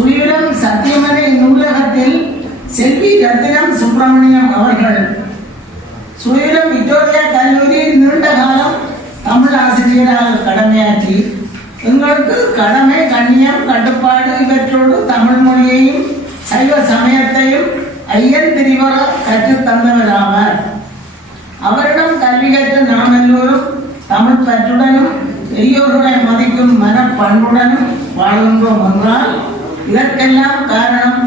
சுயிடம் சத்தியமனை நூலகத்தில் செல்வி ரத்தினம் சுப்பிரமணியம் அவர்கள். சுயிடம் விக்டோரியா கல்லூரியில் நீண்ட காலம் தமிழ் ஆசிரியராக கடமையாற்றி எங்களுக்கு கடமை கண்ணியம் கட்டுப்பாடு இவற்றோடு தமிழ் மொழியையும் சைவ சமயத்தையும் ஐயன் திரிவர கற்றுத் தந்தவராவார். அவரிடம் கல்வி கற்று நாம் எல்லோரும் தமிழ் பற்றுடனும் பெரியோர்களை மதிக்கும் மனப்பண்புடனும் வாழ்கின்றோம் என்றால் இதற்கெல்லாம் காரணம்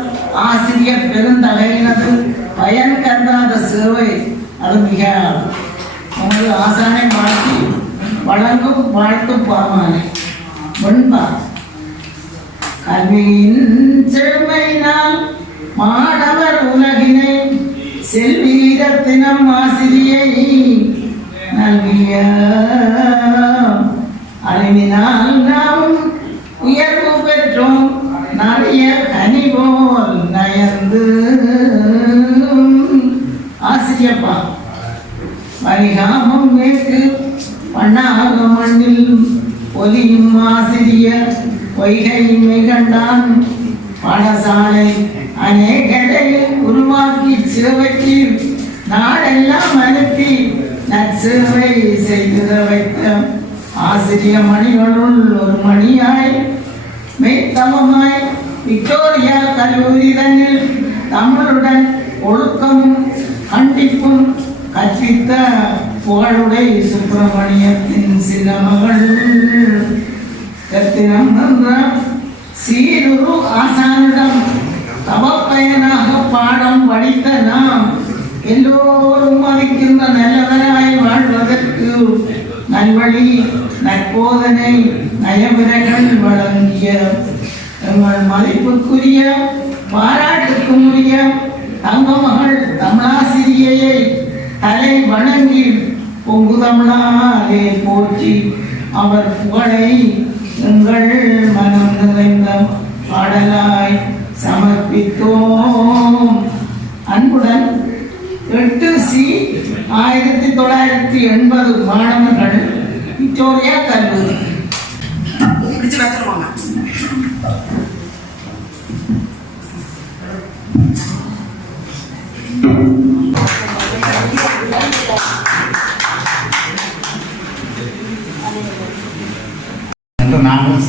ஆசிரியர் பெருந்தகையினது பயன் கருதாத சேவை அது மிக உமது ஆசானை வாழ்த்தி வழங்கும் வாழ்த்து பாமானே முன்பா கல்வியின் செழுமையினால் மாணவர் உலகினை செல்வீரத்தினம் ஆசிரியை நல்கிய அறிவினால் ஆசிரியப்பா பரிகாமம் மேற்கு பண்ணாக மண்ணில் ஒலியும் ஆசிரிய பொய்கை மிகண்டான். பாடசாலை அநேகரை உருவாக்கி சேவைக்கு நாடெல்லாம் அனுப்பி நற்சிறுவை செய்து வைத்த ஆசிரிய மணிகளுள் ஒரு மணியாய். மெய்த்தவமாய் விக்டோரியா கல்லூரி தன்னில் தமிழுடன் ஒழுக்கமும் கண்டிப்பும் கற்பித்த புகழுடை சுப்பிரமணியத்தின் சில மகள் ரத்தினம் என்ற சீருரு ஆசானிடம் தவப்பயனாக பாடம் படித்த நாம் எல்லோரும் மதிக்கின்ற நல்லவராய் வாழ்வதற்கு நல்வழி நற்போதனை நயவிரகள் வழங்கிய எங்கள் மதிப்புக்குரிய பாராட்டுக்குரிய தங்கம் தலை வணங்கி பொங்கு போற்றி. அவர் புகழை உங்கள் மனம் நிறைந்த பாடலாய் சமர்ப்பித்தோம். அன்புடன் எட்டு சி ஆயிரத்தி தொள்ளாயிரத்தி எண்பது மாணவர்கள் விக்டோரியா கல்லூரி பிடிச்சு வச்சிருவாங்க என்று நாங்கள்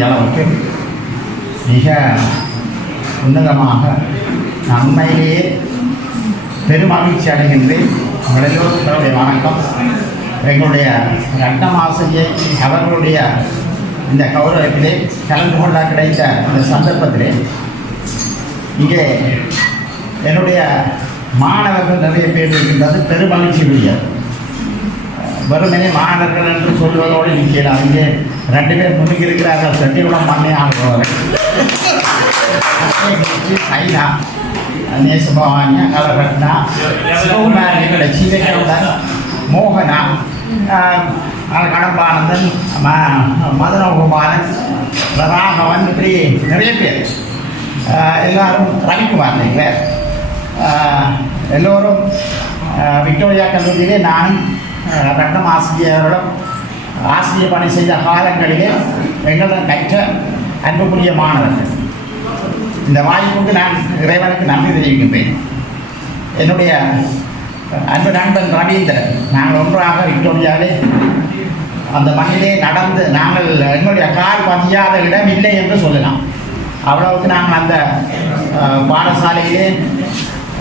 சிந்திக்கக்கூடிய அளவுக்கு மிக உன்னதமாக நான் பெருமகிழ்ச்சி அடைகின்றேன். உங்கள் வணக்கம். எங்களுடைய ரத்னமாசிரியை அவர்களுடைய இந்த கௌரவத்திலே கலந்து கொள்ள கிடைத்த இந்த சந்தர்ப்பத்திலே இங்கே என்னுடைய மாணவர்கள் நிறைய பேர் இருக்கின்றது. பெருமகிழ்ச்சிக்குரியது வெறுமனே மாணவர்கள் என்று சொல்வதோடு நிற்கலாம் இங்கே ரெண்டு பேர் முன்னுக்கு இருக்கிறார்கள். செட்டிகுளம் மண்ணே ஆளுபவர் ஐயா நேசபவானியா கலரத்னா சிவகுமாரி சீவகவுடன் மோகனா கடம்பானந்தன் ம- மதனகுமாரன் ராகவன் இப்படி நிறைய பேர். எல்லாரும் ரவிக்குமார் நீங்கள் எல்லோரும் விக்டோரியா கல்லூரியிலே நான் ஆஹ், ஆசிரியர்களும் ஆசிரியர் பணி செய்த காலங்களிலே எங்களிடம் கற்ற அன்புக்குரிய மாணவர்கள் இந்த வாய்ப்புக்கு நான் இறைவனுக்கு நன்றி தெரிவிக்கின்றேன் என்னுடைய அன்பு நண்பன் ரவீந்திரன் நாங்கள் ஒன்றாக விக்டோரியாவிலே அந்த மண்ணிலே நடந்து நாங்கள் எங்களுடைய கால் பதியாத இடம் இல்லை என்று சொல்லலாம் அவ்வளவுக்கு நாங்கள் அந்த பாடசாலையிலே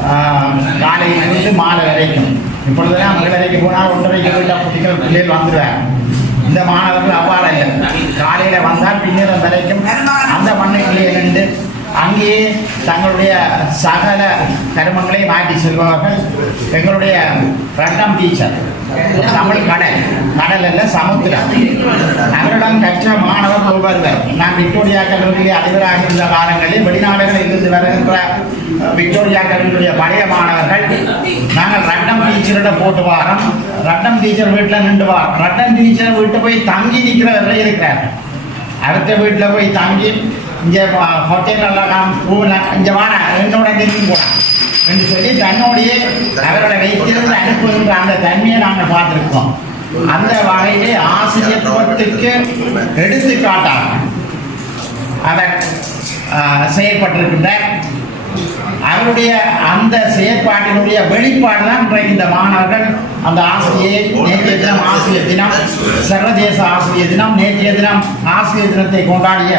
அஹ், காலையிலிருந்து மாலை வரைக்கும் இப்பொழுதெல்லாம் மகளிரைக்கு போனால் ஒன்றரை கிலோமீட்டர் குட்டிகள் பிள்ளைகள் வந்துடுவாங்க இந்த மாணவர்கள் அவ்வாறு இல்லை. காலையில் வந்தால் பின்னிரம் வரைக்கும் அந்த மண்ணுக்குள்ளே நின்று அங்கேயே தங்களுடைய சகல கருமங்களை மாற்றி செல்பவர்கள் எங்களுடைய ரெண்டாம் டீச்சர் தமிழ் கடல். கடல் அல்ல சமுத்திரம். அவரிடம் கற்ற மாணவர் ஒருவர்கள் நான் விக்டோரியா கல்லூரியிலே அதிபராக இருந்த காலங்களில் வெளிநாடுகளில் இருந்து வருகின்ற விக்டோரியா கல்லூரியுடைய பழைய மாணவர்கள் நாங்கள் ரட்டம் டீச்சரிடம் போட்டு வாரம். ரட்டம் டீச்சர் வீட்டில் நின்று வாரம். ரட்டம் டீச்சர் வீட்டு போய் தங்கி நிற்கிறவர்கள் இருக்கிறார்கள் அடுத்த வீட்டில் போய் தங்கி இங்கே ஹோட்டலெல்லாம் நாம் ரூமில் இங்கே வாட என்னோட நின்று போனான் என்று சொல்லி தன்னோடையே அவர்களை வைத்திருந்து அனுப்புகின்ற அந்த தன்மையை நாங்கள் பார்த்துருக்கோம். அந்த வகையிலே ஆசிரியத்துவத்துக்கு எடுத்துக்காட்டாக அவர் ஆஹ், அவருடைய அந்த செயற்பாட்டினுடைய வெளிப்பாடு தான் இன்றைக்கு இந்த மாணவர்கள் அந்த ஆசிரியை நேற்றைய தினம் ஆசிரியர் தினம் சர்வதேச ஆசிரியர் தினம் நேற்றைய தினம் ஆசிரியர் தினத்தை கொண்டாடிய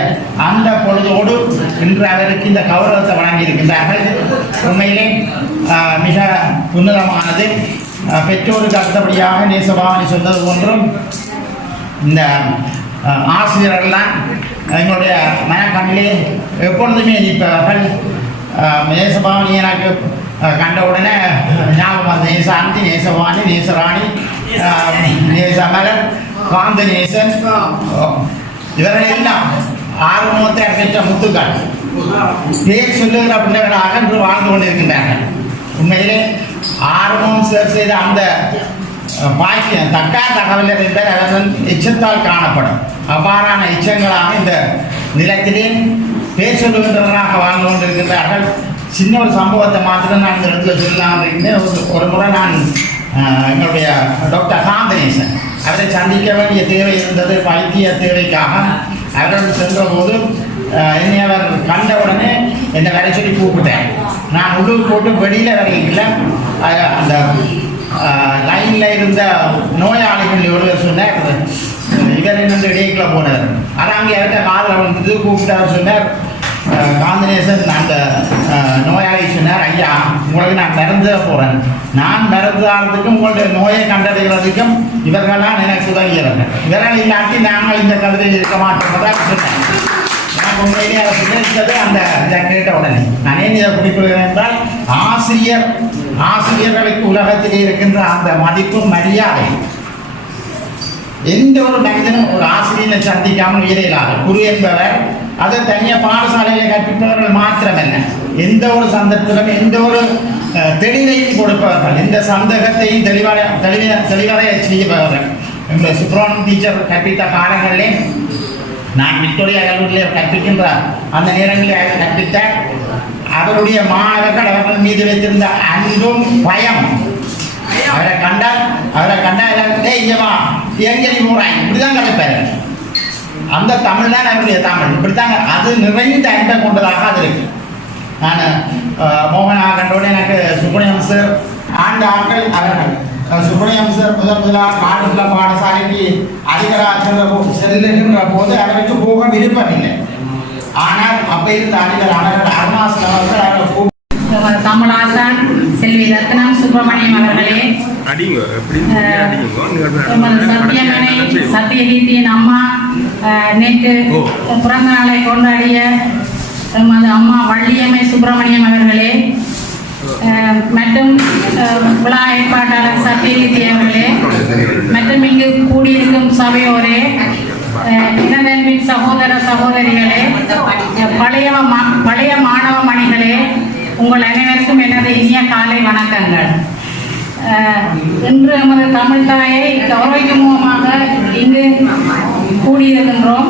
அந்த பொழுதோடு இன்று அவருக்கு இந்த கௌரவத்தை வழங்கியிருக்கின்றார்கள். உண்மையிலே மிக உன்னதமானது. பெற்றோருக்கு அடுத்தபடியாக நேசபாவனி சொன்னது போன்றும் இந்த ஆசிரியர்கள்லாம் எங்களுடைய மனக்கண்ணிலே எப்பொழுதுமே நிற்பவர்கள். நேசபாவனி எனக்கு கண்ட உடனே ஞாபகம் வந்து நேசாந்தி நேசவாணி நேசராணி நேசமலர் காந்த நேசன் இவர்கள் எல்லாம் ஆர்வமத்தை அடைத்த முத்துக்கள் பேர் சொல்லுகிற பிள்ளைகளாக இன்று வாழ்ந்து கொண்டிருக்கின்றார்கள் உண்மையிலே ஆர்வம் செய்த அந்த பாக்கியம் தக்கா தகவல் என்பது அவர்கள் எச்சத்தால் காணப்படும் அவ்வாறான எச்சங்களாக இந்த நிலத்திலே பேசுகின்றவராக வாழ்ந்து கொண்டிருக்கின்றார்கள் சின்ன ஒரு சம்பவத்தை மாத்திரம் நான் இந்த இடத்துல சொல்லலாம் ஒரு முறை நான் எங்களுடைய டாக்டர் காந்தனேசன் அவரை சந்திக்க வேண்டிய தேவை இருந்தது. வைத்திய தேவைக்காக அவரோடு சென்ற போது என்னை அவர் கண்ட உடனே என்னை வர சொல்லி கூப்பிட்டேன் நான் உள்ளூர் போட்டு வெளியில் வரையில அந்த லைனில் இருந்த நோயாளிகள் ஒருவர் சொன்னார் இவர் என்ன இடையில போனார். ஆனால் அங்கே அவர்கிட்ட காலில் வந்து கூப்பிட்டு அவர் சொன்னார். காந்தினேசன் அந்த நோயாளி சொன்னார் ஐயா உங்களுக்கு நான் மருந்து போகிறேன் நான் மருந்து ஆகிறதுக்கும் உங்களுடைய நோயை கண்டறிகிறதுக்கும் இவர்களாம் எனக்கு உதவுகிறார்கள் இவர்கள் இல்லாட்டி நாங்கள் இந்த கவிதையில் இருக்க மாட்டோம். சொன்னேன் எனக்கு உண்மையிலேயே அந்த இதை கேட்ட உடனே. நான் ஏன் இதை குறிப்பிடுகிறேன் என்றால் ஆசிரியர் ஆசிரியர்களுக்கு உலகத்தில் இருக்கின்ற அந்த மதிப்பும் மரியாதை. எந்த ஒரு மனிதனும் ஒரு ஆசிரியரை சந்திக்காமல் உயிரிலாது குரு என்பவர் அதை தனியாக பாடசாலையில் கற்பிப்பவர்கள் மாத்திரமல்ல. எந்த ஒரு சந்தர்ப்பத்திலும் எந்த ஒரு தெளிவையும் கொடுப்பவர்கள் எந்த சந்தேகத்தையும் தெளிவடை தெளிவ தெளிவடைய செய்பவர்கள். எங்களுடைய சுப்ரமணியம் டீச்சர் கற்பித்த காலங்களிலே நான் விக்டோரியா கல்லூரியில் கற்பிக்கின்ற அந்த நேரங்களில் கற்பித்த அவருடைய மாணவர்கள் அவர்கள் மீது வைத்திருந்த அன்பும் பயம். அவரை கண்டால் அவரை கண்டால் எல்லாரும், "டேய், இங்க வா. எங்க நீ போறாய்? இப்படிதான் கலைப்பாரு அந்த தமிழ் தான் நம்முடைய தமிழ். இப்படித்தாங்க. அது நிறைந்த அன்பை கொண்டதாக அது இருக்கு. நான் அஹ், மோகனா கண்டோட எனக்கு சுப்பிரமணியம் சார் ஆண்ட ஆட்கள் அவர்கள். அஹ், சார் முதல் முதலாக காட்டுக்குள்ள பாடசாலைக்கு அதிகராஜர் செல்லுகின்ற போது அவருக்கு போக விருப்பமில்லை. ஆனால் அப்ப இருந்த அதிகர் அவர்கள் அருணாசலம் அவர்கள் அவர்கள் கூப்பிட்டு தமிழாசான் ரத்னம் சுப்பிரமணியம் அவர்களே. சத்தியமனை சத்தியகீர்த்தியின் அம்மா நேற்று. பிறந்த நாளை கொண்டாடிய எமது அம்மா வள்ளியம்மை சுப்பிரமணியம் அவர்களே. மற்றும் விழா ஏற்பாட்டாளர் சத்தியகீர்த்தி அவர்களே. மற்றும் இங்கு கூடியிருக்கும் சபையோரே இனதன்பின் சகோதர சகோதரிகளே பழைய பழைய மாணவ மணிகளே உங்கள் அனைவருக்கும் எனது இனிய காலை வணக்கங்கள். இன்று எமது தமிழ் தாயை கௌரவிக்கும் இங்கு கூடியிருக்கின்றோம்.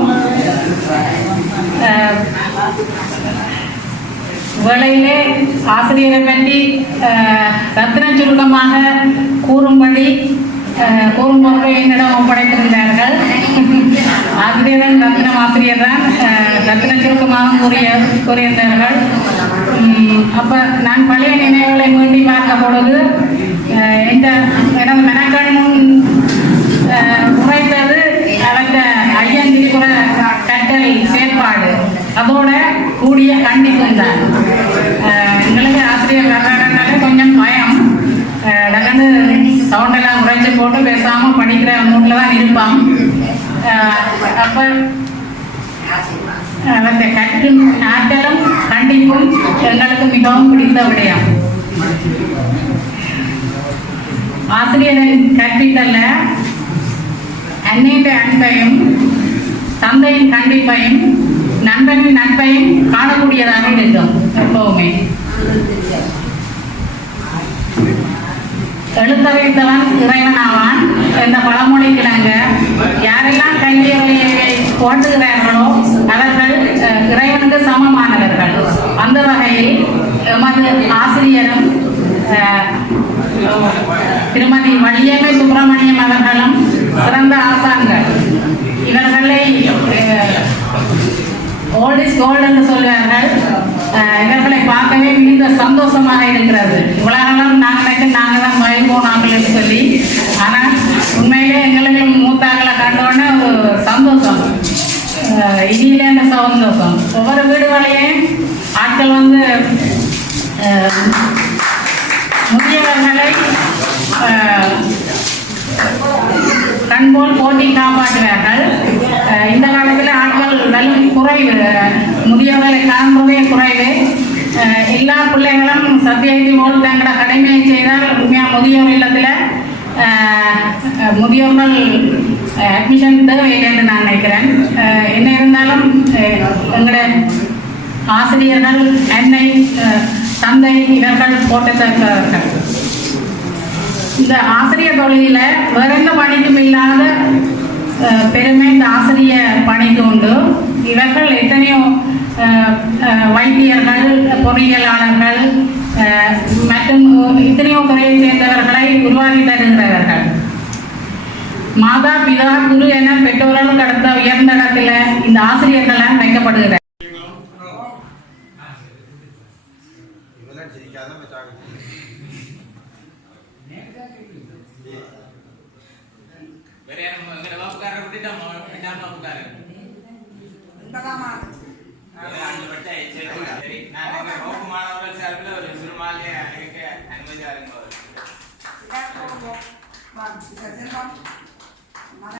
வேளையிலே ஆசிரியரை பற்றி ரத்தின சுருக்கமாக கூறும்படி அஹ், கூறும் என்னிடம் ஒப்படைத்திருந்தார்கள். ஆசிரியரன் ரத்தினம் ஆசிரியர் தான் ரத்தின சுருக்கமாக கூறிய கூறியிருந்தார்கள். அப்போ நான் பழைய நினைவுகளை மீண்டி பார்க்க பொழுது இந்த எனது மெனக்கண் முன் உரைத்தது அந்த ஐயன் திரிபுர கட்டல் செயற்பாடு அதோட கூடிய கண்டிப்பும் தான் எங்களுக்கு ஆசிரியர் வர்றாங்கனாலே கொஞ்சம் பயம் அஹ், டக்குன்னு சவுண்டெல்லாம் உரைச்சு போட்டு பேசாமல் படிக்கிற மூட்டில் தான் இருப்பான் அஹ், அப்ப அந்த கற்றும் ஆற்றலும் கண்டிப்பும் எங்களுக்கு மிகவும் பிடித்த விடயம் ஆசிரியரின் கற்பித்தல்ல அன்னையின் அன்பையும் தந்தையின் கண்டிப்பையும் நண்பனின் நட்பையும் காணக்கூடியதாக இருக்கும். எப்பவுமே. எழுத்தறிந்தவன் இறைவனாவான் என்ற பழமொழி கிடங்க. யாரெல்லாம் கல்வியை ஓட்டுகிறார்களோ அவர்கள் இறைவனுக்கு சமமானவர்கள். அந்த வகையில் எமது ஆசிரியரும் திருமதி வள்ளியம்மை சுப்பிரமணியம் அவர்களும் சிறந்த ஆசான்கள் இவர்களை ஓல்ட் இஸ் கோல்டு என்று சொல்வார்கள். இவர்களை பார்க்கவே மிகுந்த சந்தோஷமாக இருக்கிறது இவ்வளவு நாளும் நாங்கள் நாங்கள் தான் மயில் நாங்கள் என்று சொல்லி. ஆனால் உண்மையிலே எங்களுக்கு மூத்தாக்களை கண்டோடனே ஒரு சந்தோஷம். இனியிலே அந்த சந்தோஷம். ஒவ்வொரு வீடுகளையும் ஆட்கள் வந்து முதியவர்களை கண்போல் போட்டி காப்பாற்றுவார்கள். இந்த காலத்தில் ஆட்கள் கல்வி குறைவு முதியவர்களை காண்பதே குறைவு. எல்லா பிள்ளைகளும் சத்தியகிரி போல் தங்களோட கடமையை செய்தால் உண்மையாக முதியோர் இல்லத்தில் முதியோர்கள் அட்மிஷன் தேவையில்லை என்று நான் நினைக்கிறேன். என்ன இருந்தாலும் எங்களோட ஆசிரியர்கள் அன்னை தந்தை இவர்கள் போட்டத்தக்கவர்கள் இந்த ஆசிரியர் தொழிலில் வேற எந்த பணிக்கும் இல்லாத பெருமை இந்த ஆசிரிய பணிக்கு உண்டு. இவர்கள் எத்தனையோ அஹ், வைத்தியர்கள் பொறியியலாளர்கள் மற்றும் எத்தனையோ துறையை சேர்ந்தவர்களை உருவாக்கி தருகிறவர்கள். மாதா பிதா குரு என பெற்றோர்கள் கடந்த உயர்ந்த இடத்துல இந்த ஆசிரியர்கள் வைக்கப்படுகிறார் வேற யாரும் எங்கட வகுப்புக்காரரை விட்டுட்டு நம்ம ரெண்டாம் வகுப்புக்காரர் ஒன்பதாம் ஆண்டு சரி நான் எங்க வகுப்பு மாணவர்கள் சார்பில் ஒரு சிறுமாலையை அணிவிக்க அனுமதி அருங்க செல்வம்